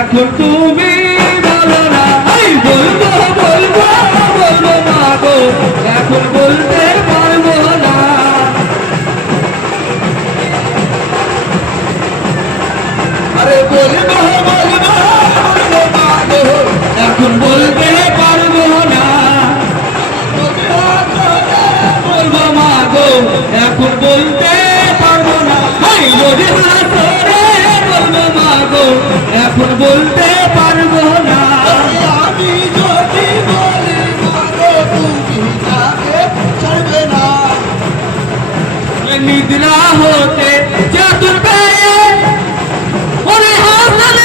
এখন তুমি বলো না, বলবো বলবো বলবো মাগো, এখন বলতে পারবো না। আরে বলবো বলবো বলবো মাগো, এখন বলতে পারবো না। বলবো মাগো, এখন বলতে পারবো না। বলবো মাগো, এখন বলতে পারবো না। আমি যদি বলি মাগো তুমি তাকে ছাড়বে না। নিদ্রা হতে চাতুর গায়ে ওরে হাসান